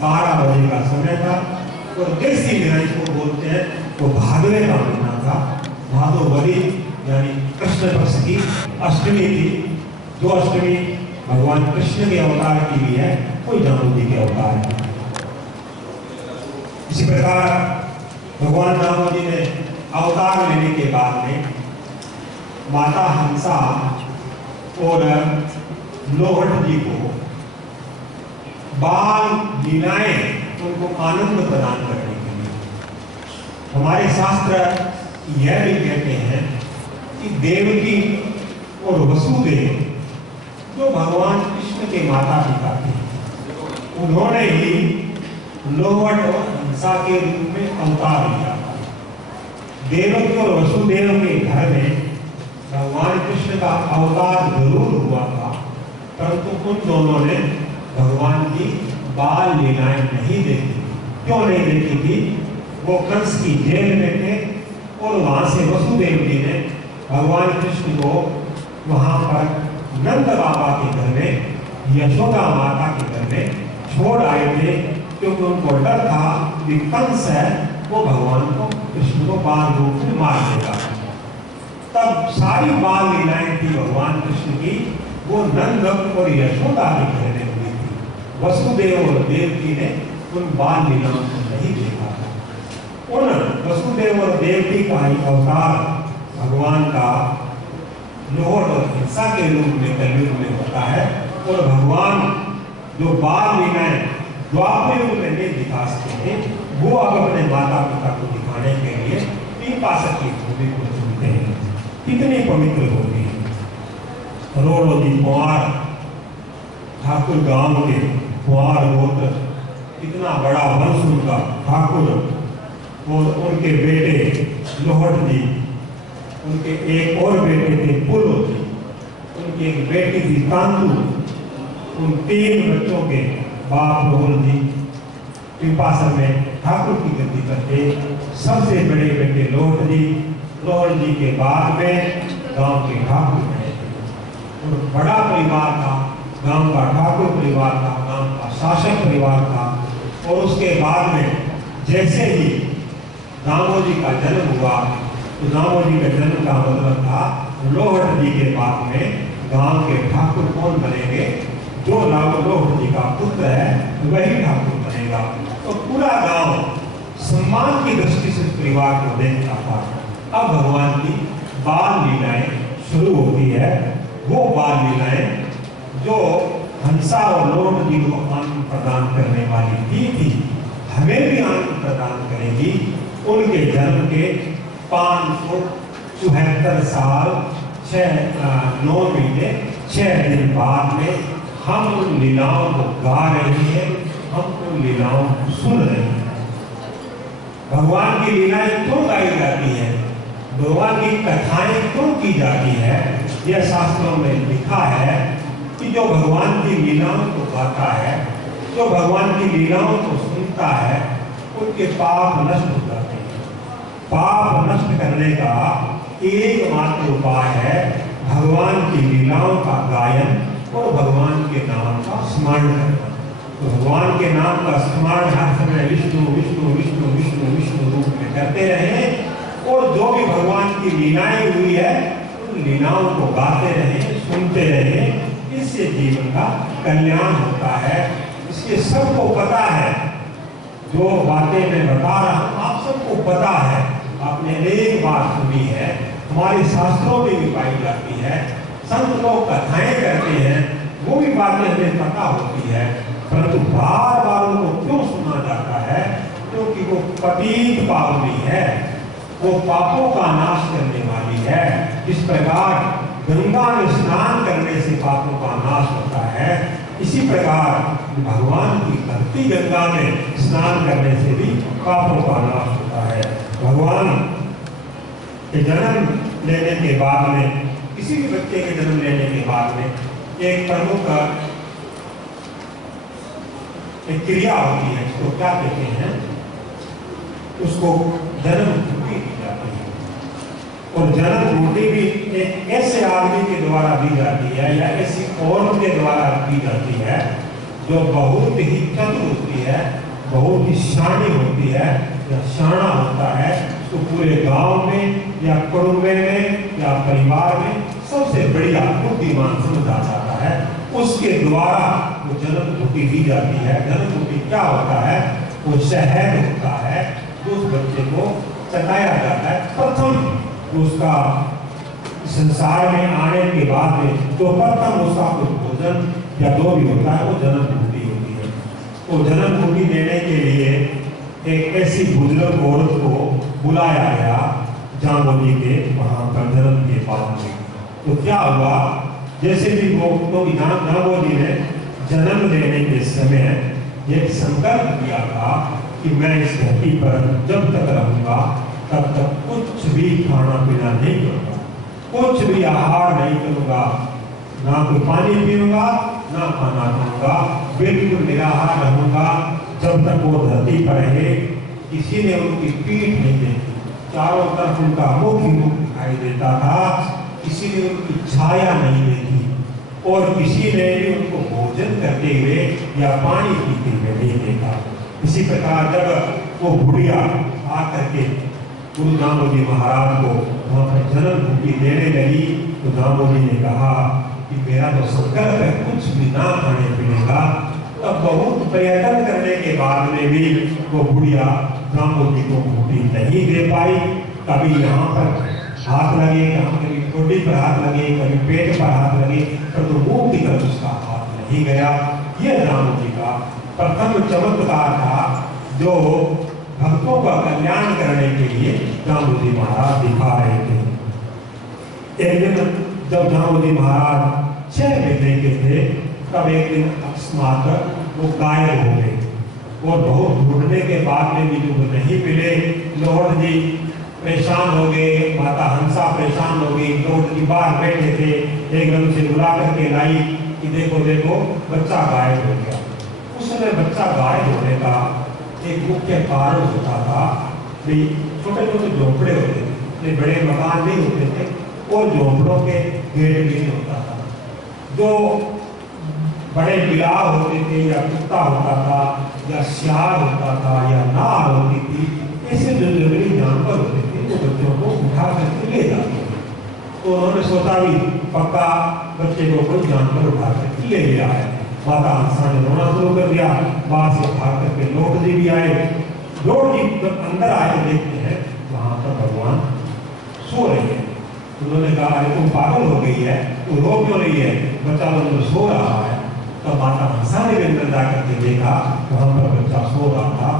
12 बजे का समय था। और जैसी महीना इसको बोलते हैं वो भादवे का महीना था। भादोवदी यानी कृष्ण पक्ष की अष्टमी थी। जो अष्टमी भगवान कृष्ण के अवतार की भी है, कोई राम जी के अवतार है। इसी प्रकार भगवान राम जी ने अवतार लेने के बाद में माता हंसा और लोहट जी को बाल लीलाएं उनको आनंद प्रदान करने के लिए हमारे शास्त्र यह भी कहते हैं कि देवकी और वसुदेव जो भगवान कृष्ण के माता पिता थे, उन्होंने ही लोहट और हंसा के रूप में अवतार लिया था। देवकी और वसुदेव के घर में भगवान कृष्ण का अवतार जरूर हुआ था, परंतु उन दोनों ने भगवान की बाल लीलाएं नहीं देखी। क्यों नहीं देखी थी? वो कंस की जेल में थे और वहां से वसुदेव जी ने भगवान कृष्ण को वहां पर नंद बाबा के घर में, यशोदा माता के घर में छोड़ आए थे, क्योंकि उनको डर था कि कंस है वो भगवान को, कृष्ण को बाल रूप में मार देगा। तब सारी बाल लीलाएं थी भगवान कृष्ण की, वो नंद और यशोदा के घर में हुई थी। वसुदेव और देवकी ने उन बाल लीलाओं को नहीं देखा था। उन वसुदेव और देवकी का ही अवतार भगवान का लोहट और हिंसा के रूप में कलयुग में होता है, और भगवान जो बाल लीलाएं द्वापर युग में नहीं दिखा सकते थे, वो अब अपने माता पिता को दिखाने के लिए पीपासक की भूमि को चुनते हैं। कितनी पवित्र होती है। रोड़ो जी कुंवर ठाकुर गांव के कुंवर गोत्र, इतना बड़ा वंश उनका, ठाकुर और उनके बेटे लोहट जी, उनके एक और बेटे थे पुल जी, उनकी एक बेटी थी कांतु, उन 3 बच्चों के बाप रोहन जी पिपासर में ठाकुर की गद्दी पर थे। सबसे बड़े बेटे लोहट जी, लोहट जी के बाद में गांव के ठाकुर बने थे। और बड़ा परिवार था, गांव का ठाकुर परिवार था, गांव का शासक परिवार था। और उसके बाद में जैसे ही दामोजी का जन्म हुआ, तो दामोजी के जन्म का मतलब था लोहट जी के बाद में गांव के ठाकुर कौन बनेंगे? जो लोहट जी का पुत्र है वही ठाकुर बनेगा। तो पूरा गांव सम्मान की दृष्टि से परिवार को देखता था। अब भगवान की बाल लीलाएं शुरू होती है। वो बाल लीलाएं जो हंसा और लोहट जी को आनंद प्रदान करने वाली थी, हमें भी आनंद प्रदान करेगी। उनके जन्म के 574 साल 9 महीने 6 दिन बाद में हम उन लीलाओं को गा रहे हैं, हम उन लीलाओं को सुन रहे हैं। भगवान की लीलाएं क्यों गाई जाती है, भगवान की कथाएं क्यों की जाती है? यह शास्त्रों में लिखा है कि जो भगवान की लीलाओं को गाता है, जो भगवान की लीलाओं को सुनता है, उनके पाप नष्ट हो जाते हैं। पाप नष्ट करने का एकमात्र उपाय है भगवान की लीलाओं का गायन और भगवान के नाम का स्मरण करना। तो भगवान के नाम का स्मरण हर समय विष्णु विष्णु विष्णु विष्णु विष्णु रूप में करते रहे, और जो भी भगवान की लीलाएं हुई है उन लीलाओं को गाते रहे, सुनते रहे। इससे जीवन का कल्याण होता है। इसके सबको पता है, जो बातें मैं बता रहा हूँ आप सबको पता है, आपने अनेक बार सुनी है, हमारे शास्त्रों में भी पाई जाती है। संत लोग कथाएं करते हैं, वो भी बातें हमें पता होती है, परंतु बार बार उनको क्यों सुना जाता है? क्योंकि वो पतित पावनी है, वो पापों का नाश करने वाली है। इस प्रकार गंगा में स्नान करने से पापों का नाश होता है, इसी प्रकार भगवान की भक्ति गंगा में स्नान करने से भी पापों का नाश होता है। भगवान के जन्म लेने के बाद में, किसी भी बच्चे के जन्म लेने के बाद में एक प्रमुख एक क्रिया होती है, इसको क्या कहते हैं? उसको जन्म घूटी दी जाती है। और जन्म घूटी भी एक ऐसे आदमी के द्वारा दी जाती है या ऐसी औरत के द्वारा दी जाती है जो बहुत ही चतुर होती है, बहुत ही शानी होती है या शाना होता है। तो पूरे गांव में या कुटुंब में या परिवार में सबसे बढ़िया बुद्धिमान समझा जाता है, उसके द्वारा वो जन्म घूटी दी जाती है। जन्म घूटी क्या होता है? वो शहद होता है जो उस बच्चे को चटाया जाता है। प्रथम उसका संसार में आने के बाद में जो प्रथम उसका कुछ भोजन या जो भी होता है वो जन्म घूटी होती है। तो जन्म घूटी देने के लिए एक ऐसी बुजुर्ग औरत को बुलाया गया जामोदी के वहाँ पर जन्म के बाद में। तो क्या हुआ, जैसे भी वो तो जामोदी ने जन्म लेने के समय एक संकल्प किया था कि मैं इस धरती पर जब तक रहूंगा तब तक कुछ भी खाना पीना नहीं करूंगा, कुछ भी आहार नहीं करूंगा, ना कोई पानी पीऊंगा ना खाना खाऊंगा, बिल्कुल निराहार रहूंगा जब तक वो धरती पर है। किसी ने उनकी पीठ नहीं देखी, चारों तरफ उनका मुख ही मुख दिखाई देता था, किसी ने उनकी छाया नहीं देखी और किसी ने भी उनको भोजन करते हुए या पानी पीते हुए नहीं देखा। इसी प्रकार जब वो बुढ़िया आकर के गुरु दामोदी महाराज को वहाँ पर जन्म भूमि देने लगी तो दामोदी ने कहा कि मेरा तो संकल्प है कुछ भी ना खाने पीने का। तब बहुत प्रयत्न करने के बाद में भी वो बुढ़िया दामोदी को भूमि नहीं दे पाई। कभी यहाँ पर हाथ लगे, कभी ठोड़ी पर हाथ लगे, कभी पेट पर हाथ लगे, पर तो मुंह की तरफ उसका हाथ नहीं गया। ये दामोदी का प्रथम चमत्कार था जो भक्तों का कल्याण करने के लिए दामोदी महाराज दिखा रहे थे। एक दिन जब दामोदी महाराज 6 महीने के थे तब एक दिन अकस्मात वो गायब हो गए और बहुत ढूंढने के बाद में भी जो नहीं मिले। लोहड़ जी परेशान हो गए, माता हंसा परेशान हो गई। लोहड़ जी बाहर बैठे थे, एकदम से बुला करके लाई कि देखो देखो बच्चा गायब हो गया। उस समय बच्चा गायब होने का एक मुख्य कारण होता था कि छोटे छोटे झोंपड़े होते थे, बड़े मकान नहीं होते थे और झोंपड़ों के गेट भी नहीं होता था। जो बड़े बिलाव होते थे या कुत्ता होता था या सियार होता था या नार होती थी, ऐसे जो जंगली जानवर होते थे वो बच्चों को उठा करके ले जाते थे। तो उन्होंने सोचा भी पक्का बच्चे को कोई जानवर उठा करके ले गया है। माता हंसा ने रोना शुरू कर दिया, बाहर से भाग करके लोट जी भी आए। लोट जी जब अंदर आए देखते हैं वहां पर भगवान सो रहे हैं। उन्होंने कहा अरे तुम पागल हो गई है, तू रो क्यों रही है, बच्चा तो सो रहा है। तो माता हंसा ने भी अंदर जाकर के देखा वहां पर बच्चा सो रहा था।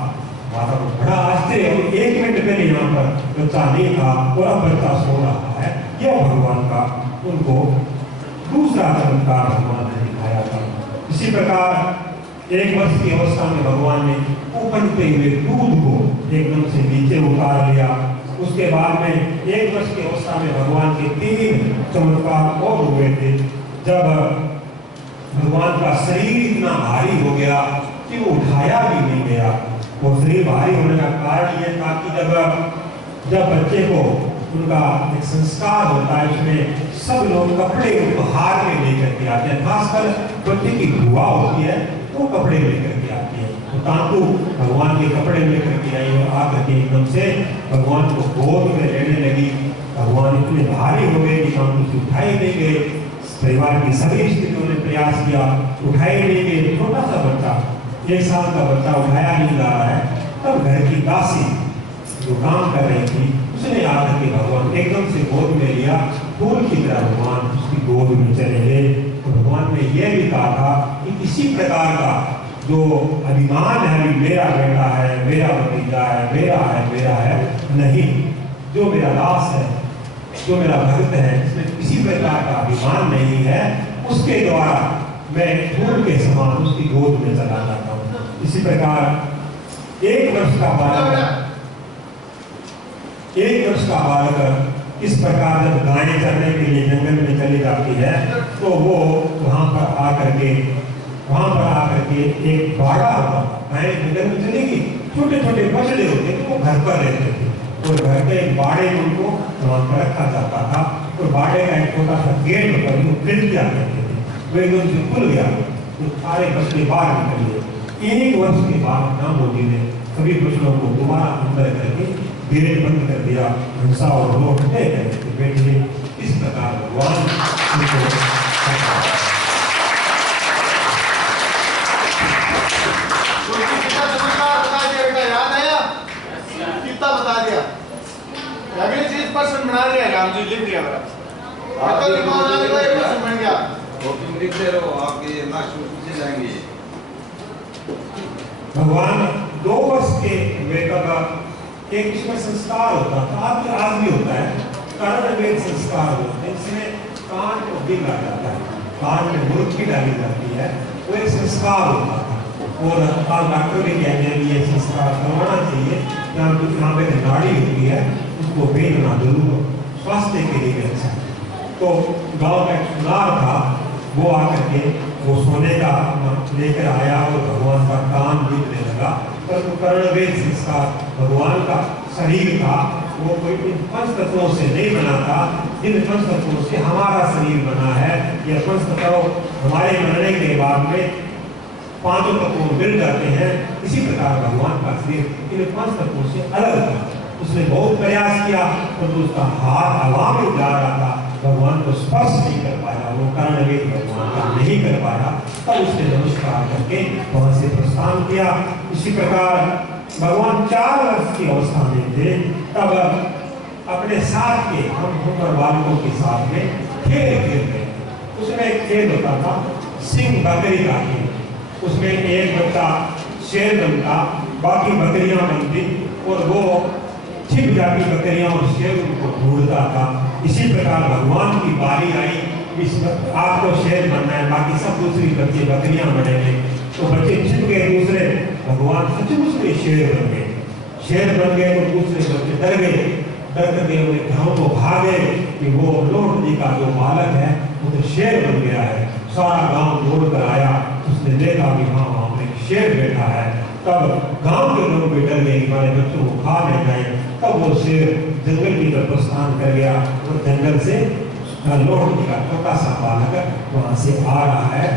माता को बड़ा आश्चर्य, 1 मिनट पहले यहाँ पर बच्चा नहीं था और अब बच्चा सो रहा है। यह भगवान का उनको दूसरा चमत्कार भगवान ने दिखाया था। इसी प्रकार 1 वर्ष की अवस्था में भगवान ने उबलते हुए दूध को एकदम से नीचे उतार लिया। उसके बाद में 1 वर्ष की अवस्था में भगवान के 3 चमत्कार और हुए थे। जब भगवान का शरीर इतना भारी हो गया कि वो उठाया भी नहीं गया। वो शरीर भारी होने का कारण ये था कि जब बच्चे को उनका एक संस्कार होता है उसमें सब लोग कपड़े उपहार में लेकर के आते हैं, खासकर बच्चे की बुआ होती है तो कपड़े लेकर के आती है। तो तांतु भगवान के कपड़े लेकर के आई और आकर के एकदम से भगवान को गोद में लेने लगी। भगवान इतने भारी हो गए कि तांतु से उठाए नहीं गए। परिवार की सभी स्त्रियों ने प्रयास किया, उठाए नहीं गए। छोटा सा बच्चा 1 साल का बच्चा उठाया नहीं जा रहा है। तब घर की दासी जो काम कर रही थी उसने आकर के भगवान एकदम से गोद में लिया, फूल की तरह भगवान उसकी गोद में चले गए। तो भगवान ने यह भी कहा था कि किसी प्रकार का जो अभिमान है मेरा बेटा है, मेरा भतीजा है, मेरा है नहीं, जो मेरा दास है, जो मेरा भक्त है, इसमें किसी प्रकार का अभिमान नहीं है। उसके द्वारा मैं फूल के समान उसकी गोद में चला जाता हूँ। इसी प्रकार 1 वर्ष का बालक इस प्रकार जब गायें चरने के लिए जंगल में चली जाती है तो वो वहां पर आकर के एक बाड़ा होता था। गायें जंगल में चलेगी, छोटे छोटे बछड़े होते थे वो घर पर रहते थे और घर के एक बाड़े में उनको वहां पर रखा जाता था। और बाड़े का एक छोटा सा गेट होता था, प्रिंट किया करते थे, वो एकदम से खुल गया तो सारे बछड़े बाहर निकल गए। 1 वर्ष के बाद दामोदी ने सभी बछड़ों को दोबारा अंदर करके गेट बंद कर दिया। हंसा और लोग बैठे। इस प्रकार भगवान याद आया, कितना बता दिया, अगली चीज पर्सन बना दिया, राम जी लिख दिया मेरा पर्सन बन गया। तुम लिखते रहो, आपके लास्ट में पूछे जाएंगे। भगवान 2 वर्ष के हुए तब एक इसमें संस्कार होता था, आज भी होता है, कर्णवेद संस्कार होते हैं, इसमें कान को बिगाड़ा जाता है, कान में मुर्गी डाली जाती है, वो एक संस्कार होता था। और आज डॉक्टर भी कहते हैं कि ये संस्कार करवाना चाहिए, यहाँ पे नाड़ी होती है उसको बेचना जरूर, स्वास्थ्य के लिए अच्छा। तो गांव में एक सुनार था, वो आकर के वो सोने का लेकर आया और भगवान का कान बीतने लगा। पर कर्णवेद संस्कार भगवान का शरीर था, वो कोई इन पंच तत्वों से नहीं बना था, इन पंच तत्वों से हमारा शरीर बना है। यह पंच तत्व हमारे मरने के बाद में पांचों तत्वों मिल जाते हैं। इसी प्रकार भगवान का शरीर इन पांच तत्वों से अलग था। उसने बहुत प्रयास किया, परंतु उसका हाथ हवा में जा रहा था, भगवान को स्पर्श नहीं कर पाया, वो कर्णवेद भगवान का नहीं कर पाया। तब उसने नमस्कार करके वहां से प्रस्थान किया। इसी प्रकार भगवान 4 वर्ष की अवस्था में थे, तब अपने साथ के हम उम्र बालकों के साथ में खेल खेल रहे। उसमें एक खेल होता था सिंह बकरी का खेल। उसमें एक बच्चा शेर बनता, बाकी बकरियां बनती, और वो छिप जाती बकरियां और शेर उनको ढूंढता था। इसी प्रकार भगवान की बारी आई, आपको शेर बनना है, बाकी सब दूसरी बच्चे बकरियां बनेंगे। तो बच्चे छिप गए दूसरे, भगवान सचमुच में शेर बन गए। शेर बन गए तो दूसरे बच्चे डर गए, डर करके उन्हें घरों को भागे कि वो लोट जी का जो बालक है वो तो शेर बन गया है। सारा गांव दौड़ कर आया, उसने देखा कि हाँ वहाँ पर एक शेर बैठा है। तब गांव के लोग भी डर गए कि हमारे बच्चों को खा ले जाए। तब वो शेर जंगल की तरफ प्रस्थान कर गया और जंगल से लोट जी का छोटा सा बालक वहाँ से आ रहा है,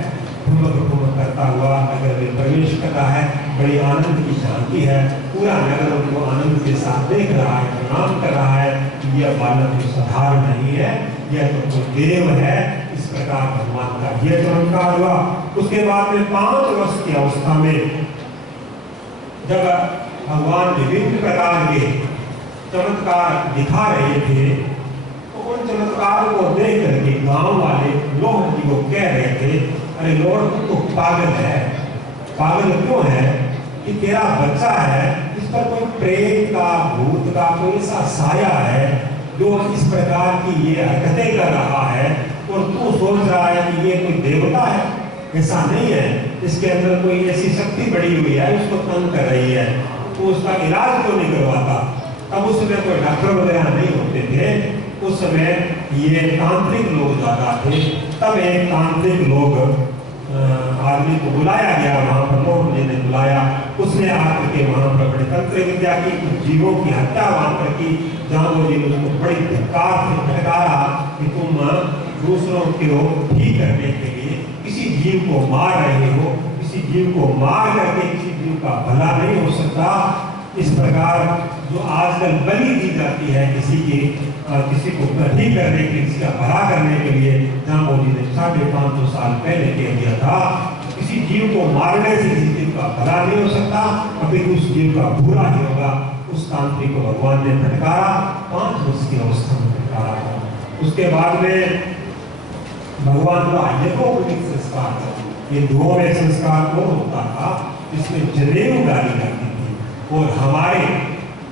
ठुमक करता हुआ नगर में प्रवेश करता है। बड़ी आनंद की शांति है, पूरा नगर उनको आनंद के साथ देख रहा है, प्रणाम कर रहा है कि यह बालक साधारण नहीं है, यह तो कोई देव है। इस प्रकार भगवान का यह चमत्कार हुआ। उसके बाद में 5 वर्ष की अवस्था में जब भगवान विभिन्न प्रकार के चमत्कार दिखा रहे थे, तो उन चमत्कारों को देख करके गांव वाले लोग जी को कह रहे थे, अरे लोग तो पागल है। पागल क्यों है कि तेरा बच्चा है, इस पर कोई प्रेत का भूत का कोई ऐसा साया है जो इस प्रकार की ये हरकतें कर रहा है, और तू सोच रहा है कि ये कोई देवता है। ऐसा नहीं है, इसके अंदर कोई ऐसी शक्ति बड़ी हुई है, उसको तंग कर रही है। तो उसका इलाज क्यों नहीं करवाता? तब उस समय कोई डॉक्टर वगैरह नहीं होते थे, उस समय ये तांत्रिक लोग ज्यादा थे। तब एक तांत्रिक लोग आदमी को बुलाया गया, वहां पर लोग ने बुलाया, उसने आकर के वहां पर बड़े तंत्र विद्या की, कुछ जीवों की हत्या वहां पर की। जहां वो जी उसको बड़ी धिक्कार से फटकारा कि तुम दूसरों को ठीक करने के लिए किसी जीव को मार रहे हो, किसी जीव को मार करके किसी जीव का भला नहीं हो सकता। इस प्रकार जो आजकल बलि दी जाती है किसी को ठीक करने के, किसी का भला करने के लिए, जहाँ मोदी ने 550 साल पहले कह दिया था किसी जीव को मारने से किसी जीव का भला नहीं हो सकता, अभी उस जीव का बुरा ही होगा। उस तांत्रिक को भगवान ने फटकारा, 5 वर्ष की अवस्था में फटकारा था। उसके बाद में भगवान का यज्ञोपवीत संस्कार था। ये 2 संस्कार को होता था, जिसमें जनेऊ डाली जाती थी। और हमारे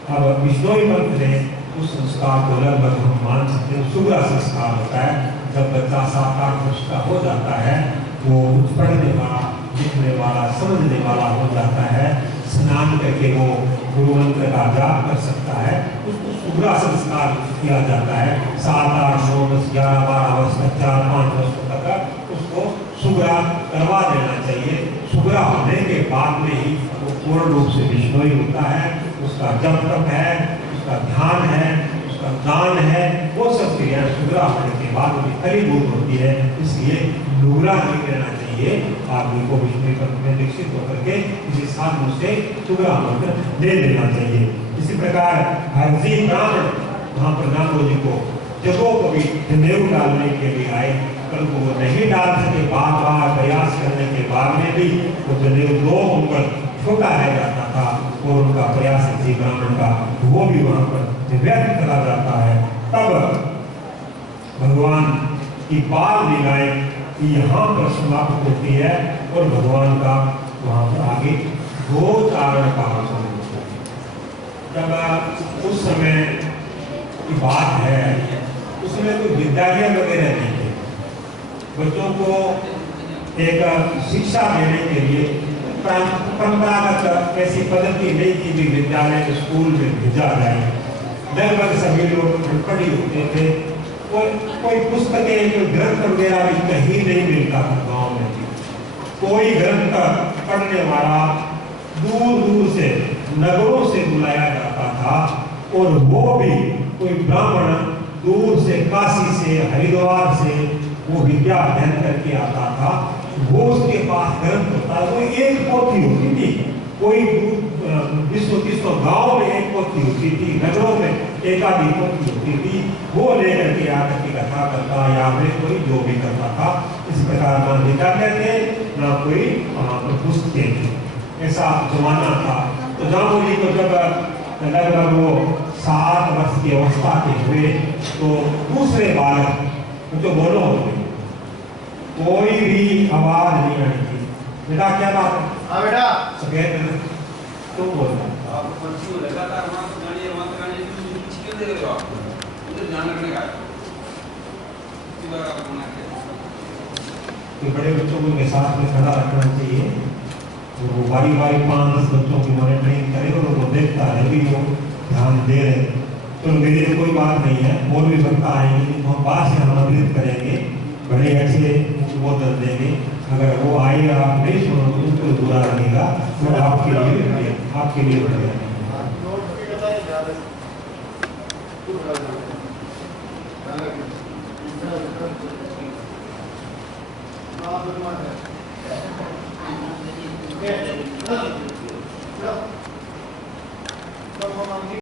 अब विष्णोई पंथ ने उस संस्कार को लगभग हम मान सकते हैं शुभ्रा संस्कार होता है। जब बच्चा 7-8 वर्ष का हो जाता है, वो कुछ पढ़ने वाला, लिखने वाला, समझने वाला हो जाता है, स्नान करके वो गुरु मंत्र का जाप कर सकता है, उसको शुभ्रा संस्कार किया जाता है। 7, 8, 9, 10, 11, 12 वर्ष तक, 4-5 वर्ष तक उसको शुभ्रा करवा देना चाहिए। शुभ्रा होने के बाद में ही वो पूर्ण रूप से विष्णोई होता है। उसका जप तप है, उसका ध्यान है, उसका दान है, वो सब क्रियाएं शुभ्रा होने के बाद उनकी फलीभूत होती है। इसलिए लूरा नहीं रहना चाहिए, आदमी को विष्णु पंथ में दीक्षित होकर के किसी साधु से शुभ्रा मंत्र ले लेना चाहिए। इसी प्रकार हरजी ब्राह्मण वहाँ पर नागो जी को यज्ञोपवीत जनेऊ डालने के लिए आए, परंतु वो नहीं डाल सके। बार-बार प्रयास करने के बाद में भी वो जनेऊ 2 ऊपर छोटा रह जाता था, और उनका प्रयास किसी ब्राह्मण का वो भी वहां पर व्यर्थ चला जाता है। तब भगवान की बाल लीलाएं यहाँ पर समाप्त होती है, और भगवान का वहां पर आगे गोचारण का आचरण होता है। जब उस समय की बात है, उसमें कोई विद्यालय वगैरह नहीं थे। बच्चों को एक शिक्षा देने के लिए परंपरागत ऐसी पद्धति नहीं थी कि विद्यालय स्कूल में भेजा जाए। लगभग सभी लोग अनपढ़ होते थे। कोई पुस्तकें, कोई ग्रंथ वगैरह भी कहीं नहीं मिलता था गाँव में। कोई ग्रंथ पढ़ने वाला दूर दूर से, नगरों से बुलाया जाता था, और वो भी कोई ब्राह्मण दूर से, काशी से, हरिद्वार से वो विद्या अध्ययन करके आता था। वो उसके पास ग्रंथ होता, वो एक पोथी होती थी। कोई 20-30 गाँव में एक पोथी होती थी, नगरों में एक आधी पोथी होती थी। वो लेकर के आकर की कथा करता या फिर कोई जो भी करता था। इस प्रकार ना विद्यालय थे, ना कोई पुस्तकें थी, ऐसा जमाना था। तो जाम्बू को जब लगभग वो 7 वर्ष की अवस्था के हुए, तो दूसरे बालक तो बोलो होते, कोई भी आवाज नहीं आनी थी। बेटा क्या बात है? हाँ बेटा। सफेद तो बोलना। तो बड़े बच्चों को इनके साथ में खड़ा रखना चाहिए। वो बारी 5-10 बच्चों की मॉनिटरिंग करे और उनको देखता है भी वो ध्यान दे रहे। तो मेरे लिए कोई बात नहीं है, और भी बनता आएंगे तो हम बाहर से आमंत्रित करेंगे, बड़े अच्छे बोतल देंगे। अगर वो आए और आप नहीं सुनो तो उनको बुरा लगेगा, तो आपके लिए बढ़िया।